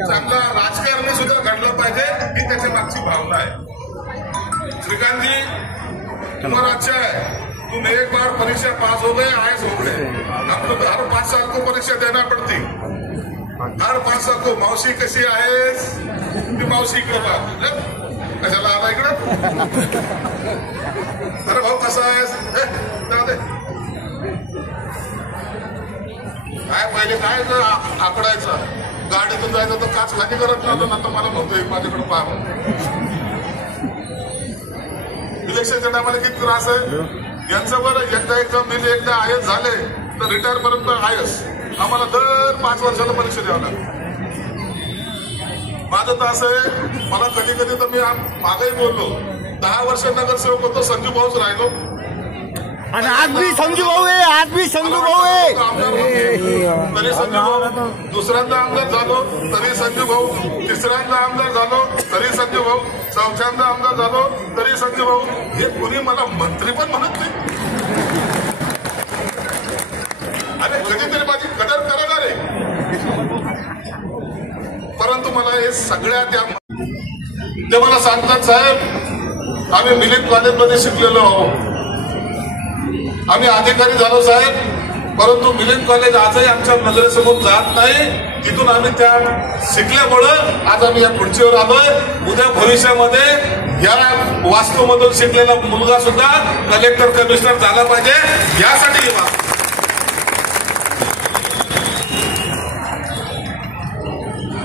चांगला राजकारणी सुद्धा घडलं पाहिजे ही त्याच्या मागची भावना आहे। श्रीकांत जी, तुम्हारा अच्छा है, तुम एक बार परीक्षा पास हो गए, आयस हो गए। अब तो हर 5 साल को परीक्षा देना पड़ती, हर 5 साल को। मावशी कशी आहेस? ती मावशी इकडे पहा, कशाला आला इकडं? अरे भाऊ कसा आहेस? काय पहिले काय आकडायचं, गाडीतून जायचं तर काच खाली करत नव्हतं, आता मला म्हणतोय माझ्याकडे पहा। इलेक्शनच्या टायमाला किती त्रास आहे यांचं। बरं एकदा एक्झाम दिली, एकदा आयएस झाले तर रिटायर पर्यंत आयएस, आम्हाला दर 5 वर्षाला परीक्षा द्यावं लागतं। माझं तर असं आहे, मला कधी कधी तर मी मागेही बोललो, 10 वर्ष नगरसेवक होतो, संजू भाऊच राहिलो, आणि आज भी संजू भाऊ आहे, आज भी संजू भाऊ आहे। तरी संजू भाऊ दुसऱ्यांदा आमदार झालो, तरी संजू भाऊ तिसऱ्यांदा आमदार झालो, तरी संजू भाऊ चौथ्यांदा आमदार झालो, तरी संजू भाऊ। हे कोणी मला मंत्री पण म्हणत नाही, आणि कधीतरी माझी कदर करणार आहे। परंतु मला हे सगळ्या ते मला सांगतात, साहेब आम्ही मिलिंद कॉलेजमध्ये शिकलेलो आहोत, आम्ही अधिकारी झालो साहेब, परंतु मिलिंद कॉलेज आजही आमच्या नजरेसमोर जात नाही। तिथून आम्ही त्या शिकल्यामुळं आज आम्ही या खुर्चीवर आलोय। उद्या भविष्यामध्ये या वास्तूमधून शिकलेला मुलगा सुद्धा कलेक्टर कमिशनर झाला पाहिजे, यासाठी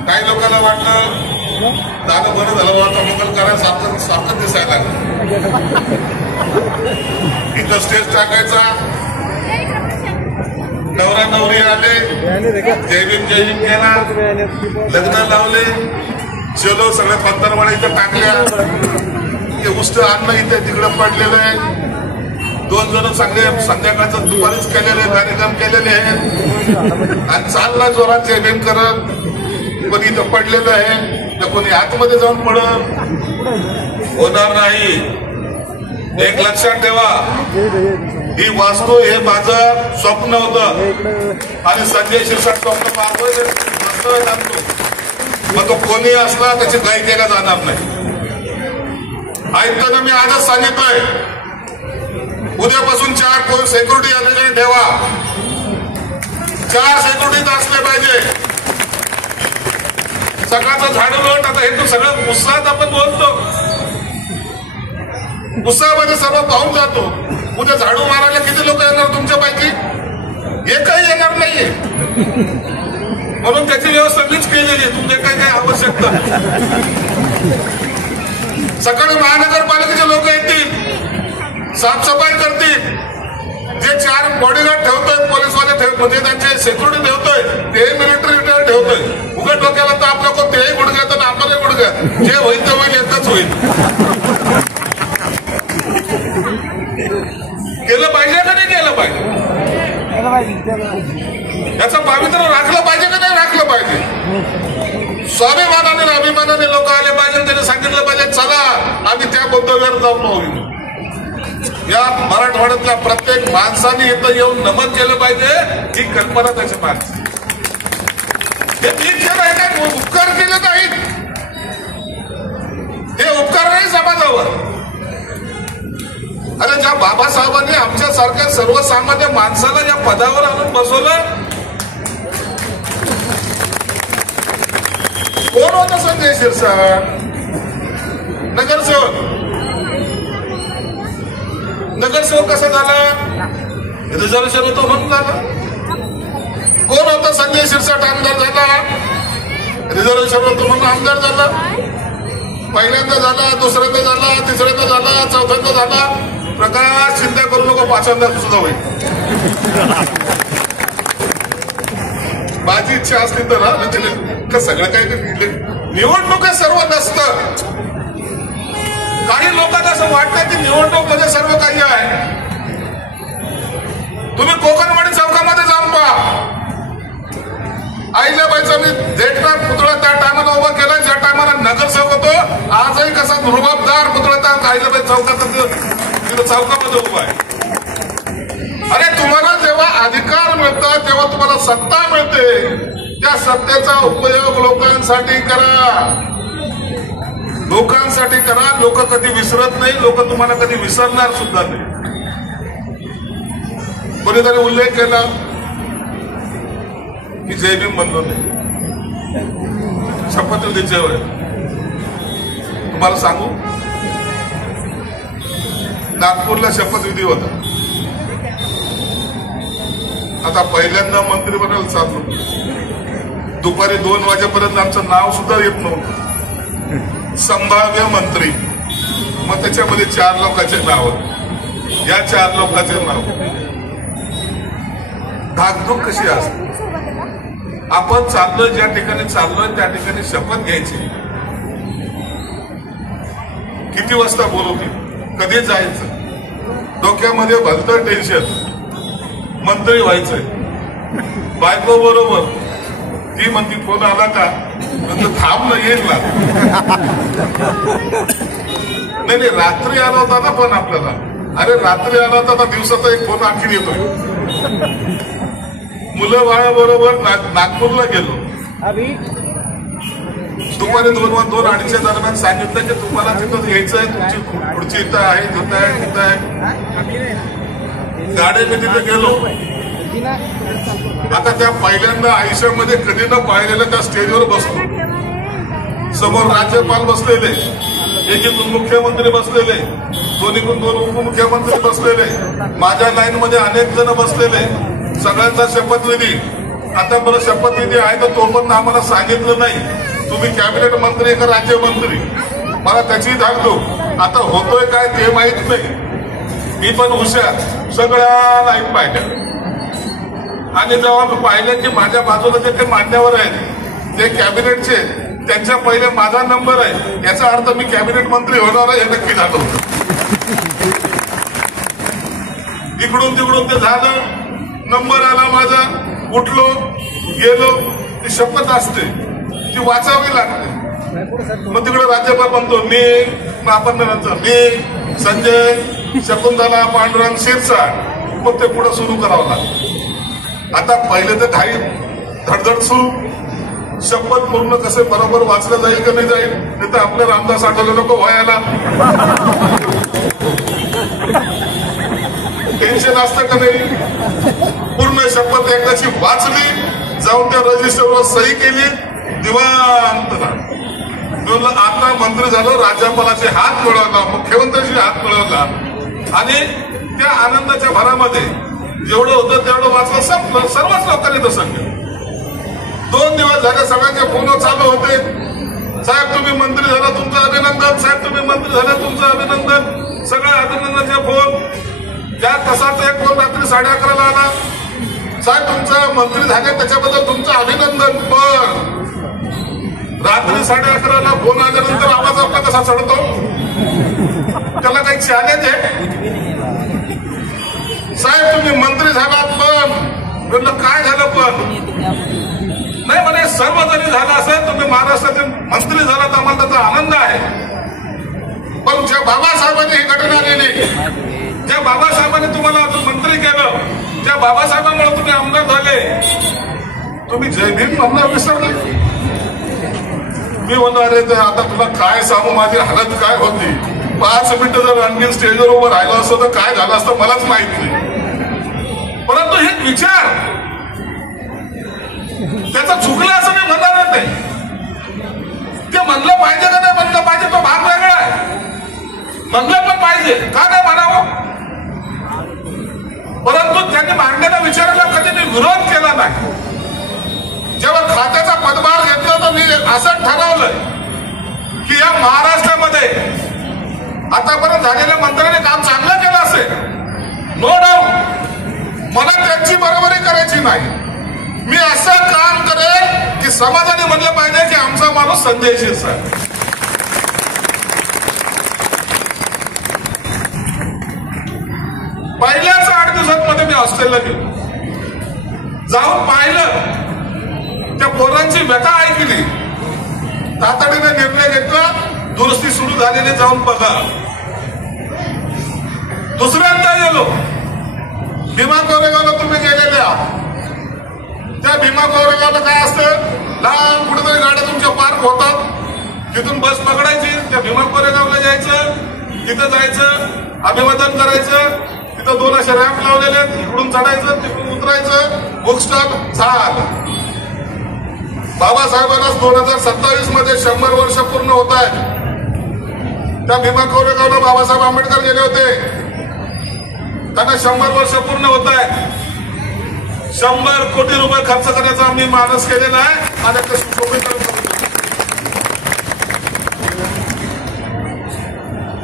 काही लोकांना वाटलं दादा बरं झालं, वाटतं मंगल करायला सारखं दिसायला इथं स्टेज टाकायचा, नवरा नवरी आले, जय भीम केला, लग्न लावले, चलो सगळ्या पंधरवाड्या इथं टाकल्या, ते उष्ट अन्न इथे तिकडं पडलेलं आहे। 2 जण चांगले संध्याकाळचं दुपारीच केलेले कार्यक्रम केलेले आहेत, आणि चालला जोरात जय भीम करत, पण इथं पडलेलं आहे, तर कोणी आतमध्ये जाऊन पडत होणार नाही। एक लक्षात ठेवा, ही वास्तू हे माझं स्वप्न होतं, आणि संजय शिरसाट स्वप्न पाहतोय लागतो, मग तो कोणी असला त्याची काही केला जाणार नाही। ऐकताना मी आजच सांगितलंय, उद्यापासून 4 सिक्युरिटी या ठिकाणी ठेवा, 4 सिक्युरिटी असले पाहिजे। सकाळचं झाडू लोट, आता हे तो सगळं उत्साहात आपण बोलतो, उत्साहामध्ये सर्व पाहून जातो। उद्या झाडू मारायला किती लोक येणार तुमच्यापैकी? एकही येणार नाहीये, म्हणून त्याची व्यवस्था मीच केलेली आहे। तुमचे काय काय आवश्यकता, सकाळी महानगरपालिकेचे लोक येतील, साफसफाई करतील, जे 4 बॉडीगार्ड ठेवतोय, पोलीसवाले म्हणजे त्यांचे सिक्युरिटी ठेवतोय, ते मिलिटरी रिटायर ठेवतोय। उघड डोक्याला तर आपलं कोण तेही गुडघ्या तर आपल्याला गुडघ्या, जे होईल ते होईल, एकच होईल। केलं पाहिजे का नाही केलं पाहिजे? याचं पावित्र्य राखलं पाहिजे का नाही राखलं पाहिजे? स्वाभिमानाने अभिमानाने लोक आले पाहिजे, त्याने सांगितलं पाहिजे चला आम्ही त्या बौद्धविहार जाऊन पाहू। या मराठवाड्यातल्या प्रत्येक माणसाने इथं येऊन नमन केलं पाहिजे, ही कल्पना त्याच्या माणसं हे नीट केलं आहे काय? उपकार केले नाहीत, हे उपकार नाही समाजावर। अरे ज्या बाबासाहेबांनी आमच्यासारख्या सर्वसामान्य माणसाला या पदावर आणून बसवलं, कोण होता? संजय शिरसाट नगरसेवक। नगरसेवक कसा झाला? रिझर्वेशन होतं म्हणून झाला। कोण होता? संजय शिरसाट आमदार झाला, रिझर्वेशन होतं म्हणून आमदार झाला। पहिल्यांदा झाला, दुसऱ्यांदा झाला, तिसऱ्यांदा झाला, चौथ्यांदा झाला। प्रकाश चिंता करू नको, 5व्यांदा सुद्धा होईल। माझी इच्छा असली तर सगळं काही निवडणूक सर्व नसतं। काही लोकांना असं वाटतं की निवडणूक मध्ये सर्व काही आहे। तुम्ही कोकणवाडी चौकामध्ये जाऊन पहा, अहिल्याबाईचा मी जेठराज पुतळा त्या टायमाला उभा केला, ज्या टायमाला नगरसेवक होतो। आजही कसा रुबाबदार पुतळा त्या अहिल्याबाई चौकामध्ये उभा आहे। अरे तुम्हाला जेव्हा अधिकार मिळतात, जेव्हा तुम्हाला सत्ता मिळते, त्या सत्तेचा उपयोग लोकांसाठी करा, लोकांसाठी करा. लोक कधी विसरत नाही, लोक तुम्हाला कधी विसरणार सुद्धा नाही. कोणीतरी उल्लेख केला की जय भीम म्हणलो नाही शपथविधीच्या वेळेस. तुम्हाला सांगू, नागपूरला शपथविधी होता. आता पहिल्यांदा मंत्रिमंडळ चाललो, दुपारी 2 वाजेपर्यंत आमचं नाव सुद्धा येत नव्हतं. संभाव्य मंत्री, मग त्याच्यामध्ये 4 लोकांचे नाव, या 4 लोकांचे नाव. धाकधूक कशी असते. आपण चाललोय ज्या ठिकाणी चाललोय त्या ठिकाणी शपथ घ्यायची. किती वाजता बोलवते, कधी जायचं, डोक्यामध्ये भलतं टेन्शन, मंत्री व्हायचंय. बायको बरोबर ती म्हणती फोन आला का, नंतर थांब न येईल ना. नाही रात्री आला होता ना पण आपल्याला. अरे रात्री आला होता तर दिवसाचा एक फोन आणखी येतो. मुलं बाळा बरोबर नागपूरला गेलो. दुपारी 2-2:30 दरम्यान सांगितलं की तुम्हाला तिथं यायचंय, तुमची पुढची इथं आहे, तिथं आहे, तिथं आहे. गाडीने तिथे गेलो. आता त्या पहिल्यांदा आयुष्यामध्ये कधी न पाहिलेलं त्या स्टेजवर बसलो. समोर राज्यपाल बसलेले, एकीकडून मुख्यमंत्री बसलेले, दोन्हीकडून 2 उपमुख्यमंत्री बसलेले, माझ्या लाईन मध्ये अनेक जण बसलेले. सगळ्यांचा शपथविधी. आता बरं शपथविधी आहे तर तो पण आम्हाला सांगितलं नाही, तुम्ही कॅबिनेट मंत्री का राज्यमंत्री. मला त्याची धाकधूक. आता होतोय काय ते माहित नाही. मी पण हुशार, सगळ्या लाईन पाहिल्या. आणि जेव्हा मी पाहिलं की माझ्या बाजूला जे काही मान्यवर आहेत ते कॅबिनेटचे, त्यांच्या पहिले माझा नंबर आहे, याचा अर्थ मी कॅबिनेट मंत्री होणार आहे हे नक्की झालं होतं. इकडून तिकडून ते झालं, नंबर आला माझा, उठलो गेलो. ती शपथ असते ती वाचावी लागते. मग तिकडे राज्यपाल म्हणतो मी, मग आपण नंतर मी, संजय, शकुंतला, पांडुरंग, शिरसाट. मग ते पुढे सुरू करावं लागतं. आता पहिले तर काही धडधड सुरू. शपथ पूर्ण कसे बरोबर वाचलं जाईल का नाही जाईल, नाही तर आपल्या रामदास आठवले नको व्हायला. टेन्शन असतं का नाही. पूर्ण शपथ एकदाची वाचली, जाऊन त्या रजिस्टरवर सही केली, निवांत झालं. आता मंत्री झालो, राज्यपालाचे हात मिळवला, मुख्यमंत्र्यांशी हात मिळवला. आणि त्या आनंदाच्या भरामध्ये जेवढं होतं तेवढं वाचलं, संपलं. सर्वच लोकांनी तसं केलं. 2 दिवस झाले सगळ्यांचे फोन चालू होते. साहेब तुम्ही मंत्री झाला, तुमचं अभिनंदन. साहेब तुम्ही मंत्री झाला, तुमचं अभिनंदन. सगळ्या अभिनंदनाचे फोन. त्या तसाच एक फोन रात्री 11:30ला आला. साहेब तुमचं मंत्री झाले त्याच्याबद्दल तुमचं अभिनंदन. पण रात्री 11:30ला फोन आल्यानंतर आवाज आपला कसा चढतो, त्याला काही चॅलेंज आहे. साहेब तुम्ही मंत्री झालात पण, म्हटलं काय झालं पण. नाही म्हणे सर्व जरी झालं असेल, तुम्ही महाराष्ट्राचे मंत्री झालात, आम्हाला त्याचा आनंद आहे. पण ज्या बाबासाहेबांनी ही घटना केली, ज्या बाबासाहेबांनी तुम्हाला मंत्री केलं, ज्या बाबासाहेबांमुळे तुम्ही आमदार झाले, तुम्ही जय भीम म्हणणं विसरले. मी म्हणणार आहे आता तुला काय सांगू, माझी हालत काय होती. 5 मिनिटं जर आणखी स्टेजवर उभं राहिलं असतं तर काय झालं असतं मलाच माहित नाही. परंतु हे विचार त्याचा चुकला असं मी म्हणणार नाही. ते म्हणलं पाहिजे का नाही म्हणलं पाहिजे तो भाग वेगळा आहे. म्हणलं पण पाहिजे, का नाही म्हणावं. परंतु त्यांनी मांडलेल्या विचाराला कधी मी विरोध केला नाही. जेव्हा खात्याचा पदभार घेतला तर मी असं ठरवलंय की या महाराष्ट्रामध्ये आतापर्यंत झालेल्या मंत्र्यांनी काम चांगलं केलं असेल, नो डाऊट. मला त्यांची बरोबरी करायची नाही. मी असं काम करेल की समाजाने म्हणलं पाहिजे की आमचा माणूस संजय शिरसाट. पहिल्याच 8 दिवसांमध्ये मी हॉस्टेलला गेलो, जाऊन पाहिलं, त्या पोरांची व्यथा ऐकली, तातडीने निर्णय घेतला, दुरुस्ती सुरू झालेली जाऊन बघा. दुसऱ्यांदा गेलो, भीमा कोरेगावला तुम्ही गेलेल्या, त्या भीमा कोरेगावला काय असतं, लहान कुठेतरी गाड्या तुमच्या पार्क होतात, तिथून बस पकडायची, त्या भीमा कोरेगावला जायचं, तिथं जायचं, अभिवादन करायचं, तिथं 2 असे रॅम्प लावलेले आहेत, इकडून चढायचं, तिकडून उतरायचं, बुक स्टॉप झालं. बाबासाहेबांना 2027 मध्ये 100 वर्ष पूर्ण होत आहेत. त्या भीमा कोरेगावला बाबासाहेब आंबेडकर गेले होते, त्यांना 100 वर्ष पूर्ण होत आहेत. 100 कोटी रुपये खर्च करण्याचा आम्ही मानस केलेला आहे आणि ते सुशोभीकरण करून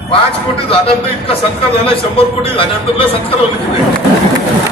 5 कोटी झाल्यानंतर इतकं संकट झालं, 100 कोटी झाल्यानंतर संकट होईल.